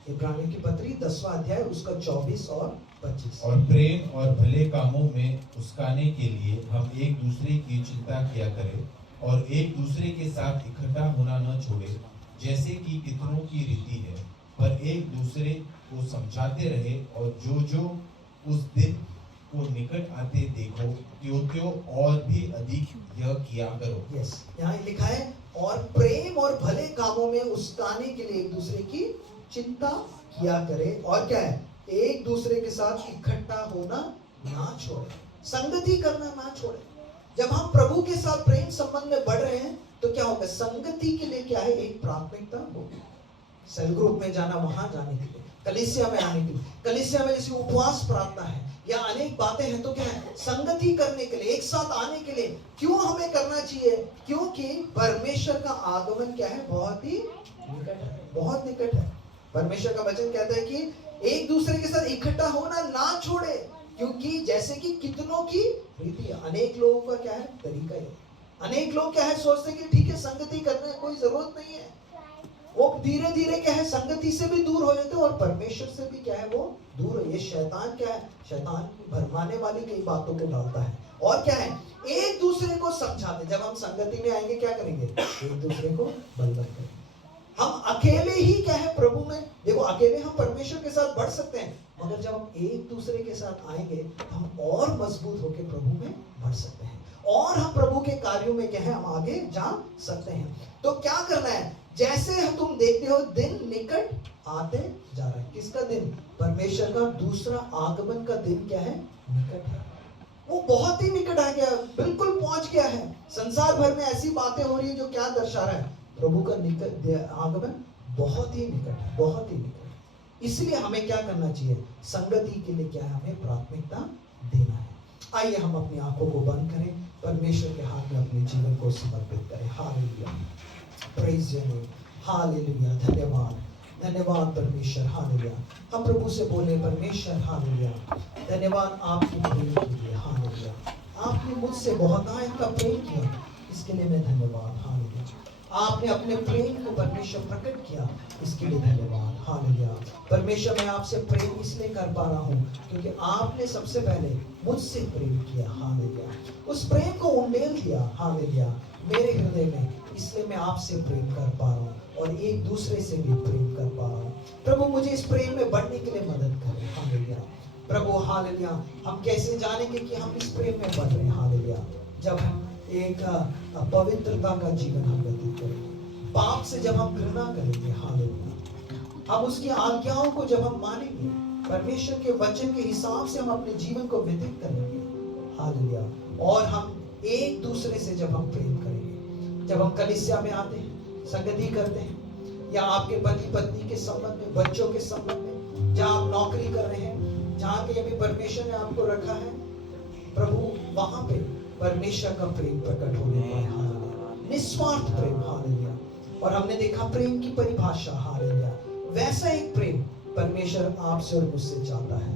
इब्रानियों की पत्री 10वां अध्याय उसका 24 और 25। और प्रेम और भले कामों में उस्काने के लिए हम एक दूसरे की चिंता किया करें, और एक दूसरे के साथ इकट्ठा होना न छोड़े, जैसे कि कितनों की रीति है, पर एक दूसरे को समझाते रहे, और जो जो उस दिन को निकट आते देखो, त्यों और भी अधिक यह किया करो। यस, यहाँ लिखा है और प्रेम और भले कामों में उस्ताने के लिए एक दूसरे की चिंता किया करे, और क्या है, एक दूसरे के साथ इकट्ठा होना ना छोड़े, संगति करना ना छोड़े। जब हम प्रभु के साथ प्रेम संबंध में बढ़ रहे हैं तो क्या होगा, संगति के लिए क्या है, एक प्राथमिकता होगी। सेल ग्रुप में जाना, वहां जाने के लिए, कलीसिया में आने के लिए, कलीसिया में जैसे उपवास प्रार्थना है या अनेक बातें हैं, तो क्या है, संगति करने के लिए, एक साथ आने के लिए। क्यों हमें करना चाहिए? क्योंकि परमेश्वर का आगमन क्या है, बहुत ही निकट है, बहुत निकट है। परमेश्वर का वचन कहता है कि एक दूसरे के साथ इकट्ठा होना ना छोड़े, क्योंकि जैसे कि कितनों की रीति है। अनेक लोगों का क्या है, तरीका है। अनेक लोग क्या है, सोचते हैं कि ठीक है, संगति करने की कोई जरूरत नहीं है। वो धीरे धीरे क्या है, संगति से भी दूर हो जाते हैं और परमेश्वर से भी क्या है, वो दूर है। ये शैतान क्या है, शैतान भरमाने वाली कई बातों को डालता है। और क्या है, एक दूसरे को समझाते। जब हम संगति में आएंगे क्या करेंगे, एक दूसरे को बलवत करेंगे। हम अकेले ही क्या है, प्रभु में देखो, अकेले हम परमेश्वर के साथ बढ़ सकते हैं, मगर जब हम एक दूसरे के साथ आएंगे तो हम और मजबूत होकर प्रभु में बढ़ सकते हैं, और हम प्रभु के कार्यों में क्या है, हम आगे जा सकते हैं। तो क्या करना है, जैसे तुम देखते हो दिन निकट आते जा रहा है। किसका दिन? परमेश्वर का दूसरा आगमन का दिन क्या है, निकट है। वो बहुत ही निकट आ गया, बिल्कुल पहुंच गया है। संसार भर में ऐसी बातें हो रही है जो क्या दर्शा रहा है, प्रभु का निकट आगमन बहुत ही निकट है, बहुत ही निकट है। इसलिए हमें क्या करना चाहिए, संगति के लिए क्या है, हमें प्राथमिकता देना है। आइए हम अपनी आंखों को बंद करें, परमेश्वर के हाथ में अपने जीवन को समर्पित करें। Hallelujah, praise your name, hallelujah. धन्यवाद, धन्यवाद परमेश्वर, हालेलुया। हम प्रभु से बोले, परमेश्वर हालेलुया, धन्यवाद आपके प्रेम के लिए, हालेलुया। आपने मुझसे बहुतायत का प्रेम किया, इसके लिए मैं धन्यवाद, हालेलुया। आपने अपने प्रेम को परमेश्वर प्रकट किया, इसके लिए धन्यवाद, हालेलुया। परमेश्वर मैं आपसे प्रेम इसलिए कर पा रहा हूँ क्योंकि आपने सबसे पहले मुझसे प्रेम किया, हालेलुया। उस प्रेम को उंडेल दिया, हालेलुया, मेरे हृदय में, इसलिए मैं आपसे प्रेम कर पा रहा हूँ और एक दूसरे से भी प्रेम कर पा रहा हूँ। प्रभु मुझे इस प्रेम में बढ़ने के लिए मदद करें, हालेलुया। प्रभु हालेलुया, हम कैसे जानेंगे कि हम इस प्रेम में बढ़ रहे हैं, हालेलुया, जब हम एक पवित्रता का जीवन हम व्यतीत करेंगे, पाप से जब हम घृणा करेंगे, हालेलुया, हम उसकी आज्ञाओं को जब हम मानेंगे, परमेश्वर के वचन के हिसाब से हम अपने जीवन को व्यतीत करेंगे, हालेलुया। और हम एक दूसरे से जब हम प्रेम करेंगे, जब हम कलीसिया में आते हैं, संगति करते हैं, या आपके पति पत्नी के संबंध में, बच्चों के संबंध में, जहाँ आप नौकरी कर रहे हैं, जहाँ के अभी परमेश्वर ने आपको रखा है, प्रभु वहां पे परमेश्वर का प्रेम प्रकट होने पाए, हालेलुया, निस्वार्थ प्रेम, हालेलुया। और हमने देखा प्रेम की परिभाषा, हालेलुया, वैसा एक प्रेम परमेश्वर आपसे और मुझसे चाहता है,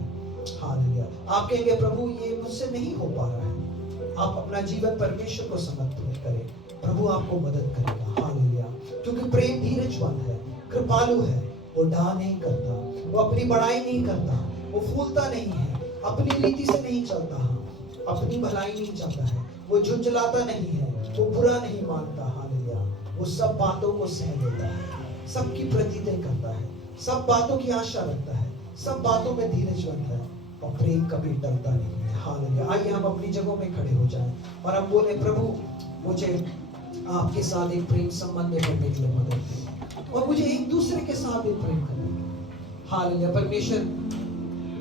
हालेलुया। आप कहेंगे प्रभु ये मुझसे नहीं हो पा रहा है, आप अपना जीवन परमेश्वर को समर्पित करें, प्रभु आपको मदद करेगा, हालेलुया। क्योंकि प्रेम धीरजवान है, कृपालु है, वो डा नहीं करता, वो अपनी बड़ाई नहीं करता, वो फूलता नहीं है, अपनी रीति से नहीं चलता, अपनी भलाई नहीं चाहता है, वो झुंझलाता नहीं है, वो बुरा नहीं मानता, हालेलुया। वो सब बातों को सह लेता है, सबकी प्रतिदिन करता है, सब बातों की आशा रखता है, सब बातों में धीरजवंत है, और प्रेम कभी टलता नहीं है, हालेलुया। आइए हम अपनी जगहों में खड़े हो जाएं और हम बोले, प्रभु मुझे आपके साथ एक प्रेम संबंध में बढ़ने के लिए मदद करें, और मुझे एक दूसरे के साथ भी प्रेम करने के लिए, हालेलुया। परमेश्वर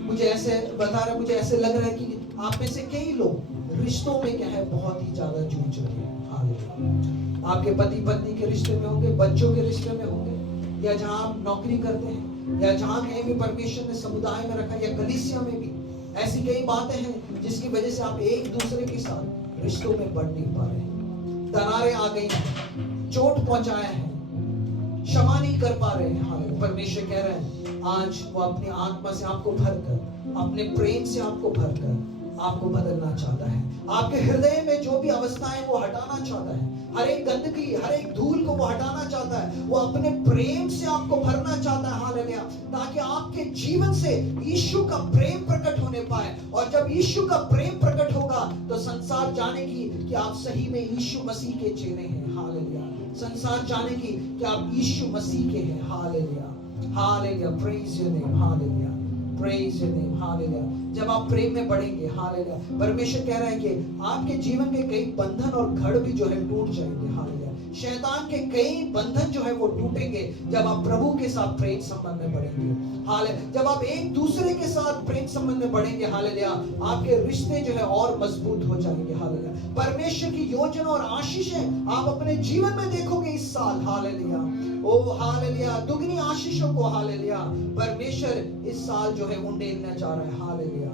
मुझे ऐसे बता रहा, मुझे ऐसे लग रहा है कि आप में से कई लोग रिश्तों में क्या है, बहुत ही ज्यादा जूझ रहे हैं, हालेलुया। आपके पति पत्नी के रिश्ते में होंगे, बच्चों के रिश्ते में होंगे, या जहां आप नौकरी करते हैं, या जहां कहीं भी परमेश्वर ने समुदाय में रखा, या कलीसिया में भी ऐसी कई बातें हैं जिसकी वजह से आप एक दूसरे के साथ रिश्तों में बढ़ नहीं पा रहे हैं, दरारें आ गई हैं, चोट पहुंचाया है, क्षमा नहीं कर पा रहे हैं, हालेलुया। परमेश्वर कह रहे हैं आज वो अपनी आत्मा से आपको भरकर, अपने प्रेम से आपको भरकर आपको बदलना चाहता है। आपके हृदय में जो भी अवस्थाएं वो हटाना चाहता है, हर एक गंदगी, हर एक धूल को वो हटाना चाहता है, वो अपने प्रेम से आपको भरना चाहता है, हालेलुया, ताकि आपके जीवन से यीशु का प्रेम प्रकट होने पाए। और जब यीशु का प्रेम प्रकट होगा तो संसार जानेगी कि आप सही में यीशु मसीह के चेले हैं। हालेलुया। संसार जानेगी कि आप यीशु मसीह के हैं। Hallelujah, hallelujah, praise your name, hallelujah, praise your name, hallelujah. जब आप प्रेम में बढ़ेंगे, हालेलुया, परमेश्वर कह रहा है कि आपके जीवन के कई बंधन और घड़ भी जो है टूट जाएंगे। हालेलुया, शैतान के कई बंधन जो है वो टूटेंगे जब आप प्रभु के साथ प्रेम संबंध में बढ़ेंगे। हालेलुया, जब आप एक दूसरे के साथ प्रेम संबंध में बढ़ेंगे, हालेलुया, आपके रिश्ते जो है और मजबूत हो जाएंगे। हालेलुया, परमेश्वर की योजना और आशीषें आप अपने जीवन में देखोगे इस साल। हालेलुया, ओ हालेलुया, दुगनी आशीषों को, हालेलुया, परमेश्वर इस साल जो है उंडेलने जा रहा है। Hallelujah,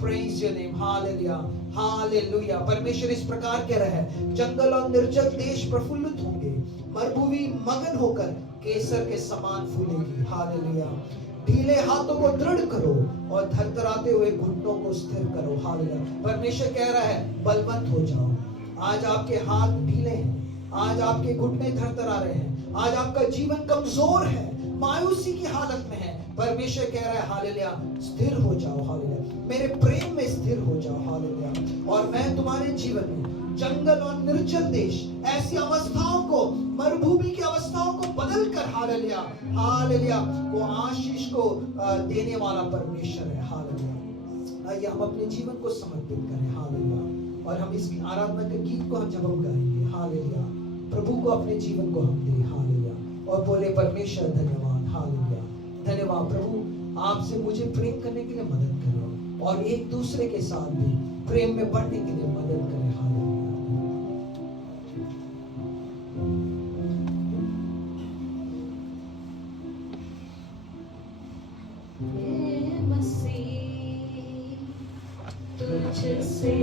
praise your name, hallelujah, hallelujah. परमेश्वर इस प्रकार कह रहा है, जंगल और निर्जल देश प्रफुल्लित होंगे, मरुभूमि मगन होकर केसर के समान फूलेगी। हालेलुया, ढीले हाथों को दृढ़ करो और थरथराते हुए घुटनों को स्थिर करो। हालेलुया, परमेश्वर कह रहा है, बलवंत हो जाओ। आज आपके हाथ ढीले हैं, आज आपके घुटने थरथरा रहे हैं, आज आपका जीवन कमजोर है, मायूसी की हालत में है। परमेश्वर कह रहा है, हालेलुया, स्थिर हो जाओ। हालेलुया, मेरे प्रेम में स्थिर हो जाओ। हालेलुया, और मैं तुम्हारे जीवन में जंगल और निर्जल देश, ऐसी अवस्थाओं को, मरुभूमि की अवस्थाओं को बदल कर, हालेलुया, हालेलुया, वो आशीष को देने वाला परमेश्वर है। हालेलुया, आइए हम अपने जीवन को समर्पित करें। हालेलुया, और हम इस आराधना के गीत को जब हम गाएंगे, हालेलुया, प्रभु को अपने जीवन को हम दें। हालेलुया, और बोले, परमेश्वर धन्यवाद। हालेलुया, धन्यवाद प्रभु, आपसे मुझे प्रेम करने के लिए मदद करो और एक दूसरे के साथ भी प्रेम में बढ़ने के लिए मदद करें। हालेलुया, तुझसे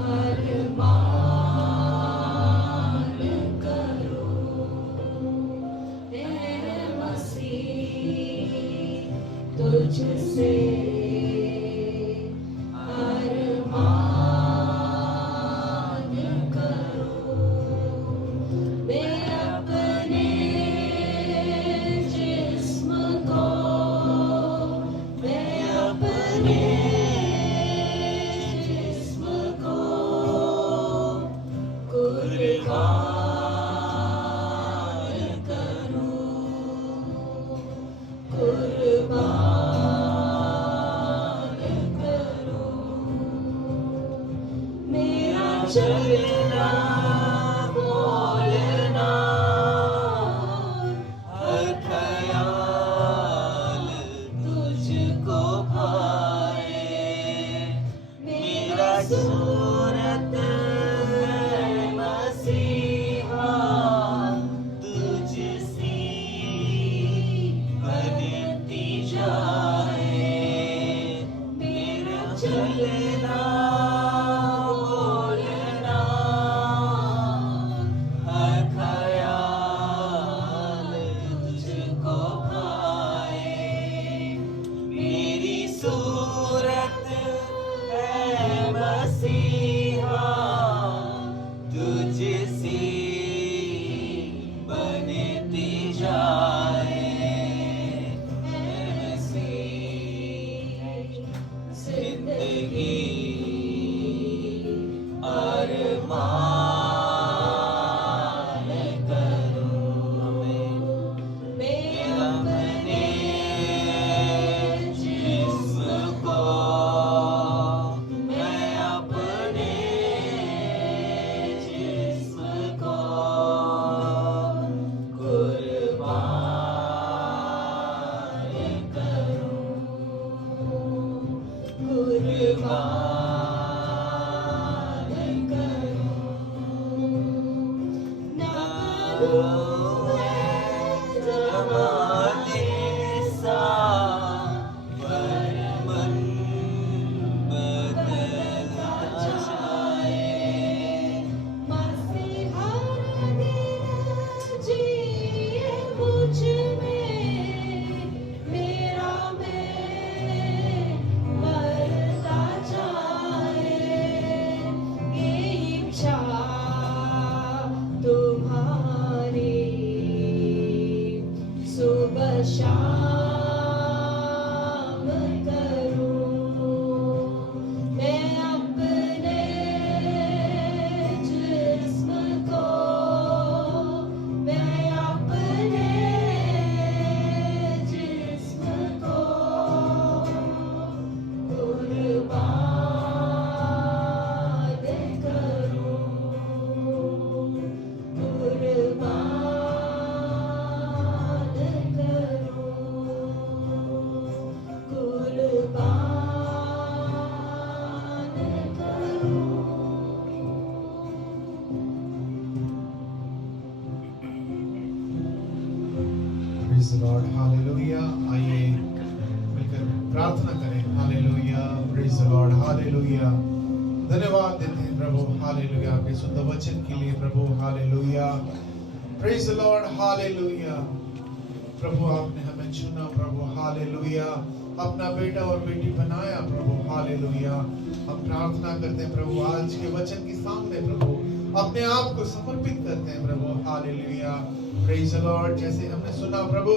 अरमान करो, ऐ मसीह तुझसे अरमान करो। मैं अपने जिस्म को, मैं अपने चलना बोलना हर ख्याल तुझको भाए। मेरा सूरत है मसीहा तुझसी बनती जाए। मेरा चलना तुम्हारी प्रेज द लॉर्ड, हालेलुया। आइए मिलकर प्रार्थना करें। Hallelujah, praise the Lord, hallelujah. धन्यवाद देते हैं प्रभु, हालेलुया, आपके शुद्ध वचन के लिए प्रभु, hallelujah. Praise the Lord, hallelujah. प्रभु आपने हमें चुना प्रभु, हालेलुया, अपना बेटा और बेटी बनाया प्रभु, हालेलुया। हम प्रार्थना करते हैं प्रभु, आज के वचन के सामने प्रभु अपने आप को समर्पित करते हैं प्रभु, हालेलुया। Praise the Lord. जैसे हमने सुना प्रभु,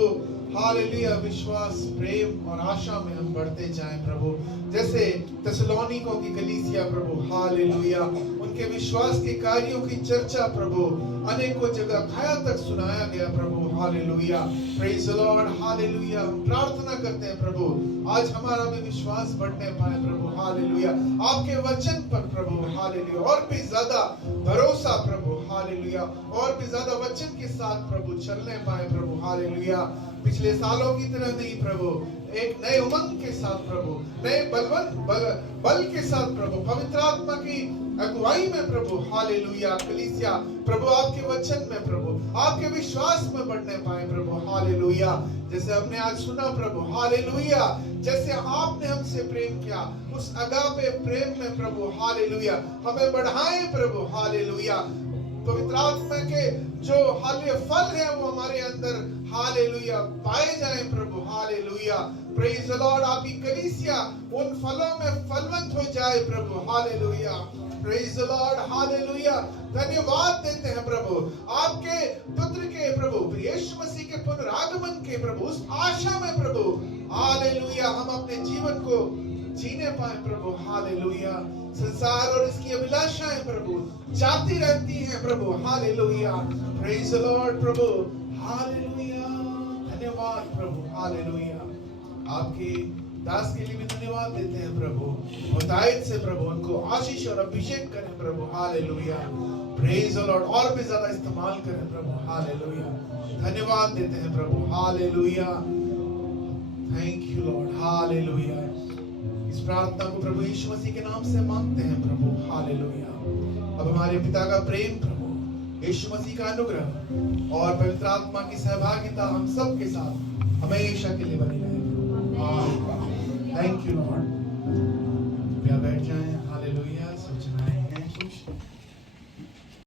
हालेलुया, विश्वास, प्रेम और आशा में हम बढ़ते जाएं प्रभु। जैसे थिस्सलुनीकियों की कलीसिया प्रभु, हालेलुया, उनके विश्वास के कार्यों की चर्चा प्रभु अनेकों जगह खाया तक सुनाया गया प्रभु, hallelujah. Praise the Lord, hallelujah. हम प्रार्थना करते हैं प्रभु, आज हमारा भी विश्वास बढ़ने पाए प्रभु, हालेलुया, आपके वचन पर प्रभु, हालेलुया, और भी ज्यादा भरोसा प्रभु, हालेलुया, और भी ज्यादा वचन के साथ प्रभु चलने पाए प्रभु, हालेलुया। पिछले सालों की तरह नहीं प्रभु, एक नए उमंग के साथ प्रभु, नए बल के साथ प्रभु, पवित्र आत्मा की अगुवाई में प्रभु, हालेलुया। कलीसिया प्रभु आपके वचन में प्रभु, आपके विश्वास में बढ़ने पाए प्रभु, हालेलुया। जैसे हमने आज सुना प्रभु, हालेलुया, जैसे आपने हमसे प्रेम किया उस अगापे प्रेम में प्रभु, हालेलुया, हमें बढ़ाए प्रभु, हालेलुया। पवित्र आत्मा के जो हाले फल है वो हमारे अंदर, हालेलुया, पाए जाएं प्रभु, हालेलुया। Praise the Lord. आपकी कलीसिया उन फलों में फलवंत हो जाए प्रभु, hallelujah. Praise the Lord, hallelujah. धन्यवाद देते हैं प्रभु आपके पुत्र के प्रभु यीशु मसीह के पुनरागमन के प्रभु, उस आशा में प्रभु, हालेलुया, हम अपने जीवन को जीने पाए प्रभु, हालेलुया। संसार और इसकी अभिलाषाएं प्रभु जाती रहती हैं प्रभु, हालेलुया। प्रेज द लॉर्ड प्रभु, हालेलुया। धन्यवाद प्रभु, हालेलुया। आपके दास के लिए भी धन्यवाद देते हैं प्रभु, मुतायद से प्रभु उनको आशीष और अभिषेक करें प्रभु, हालेलुया। प्रेज द लॉर्ड, और भी ज्यादा इस्तेमाल करें प्रभु, हालेलुया। धन्यवाद देते हैं प्रभु, hallelujah. Thank you Lord, hallelujah. इस प्रार्थना को प्रभु यीशु मसीह के नाम से मांगते हैं प्रभु, हालेलुया। अब हमारे पिता का प्रेम प्रभु, यीशु मसीह का अनुग्रह और पवित्र आत्मा की सहभागिता हम सब के साथ हमेशा के लिए बनी रहे। Thank you Lord. कृपया बैठ जाएं।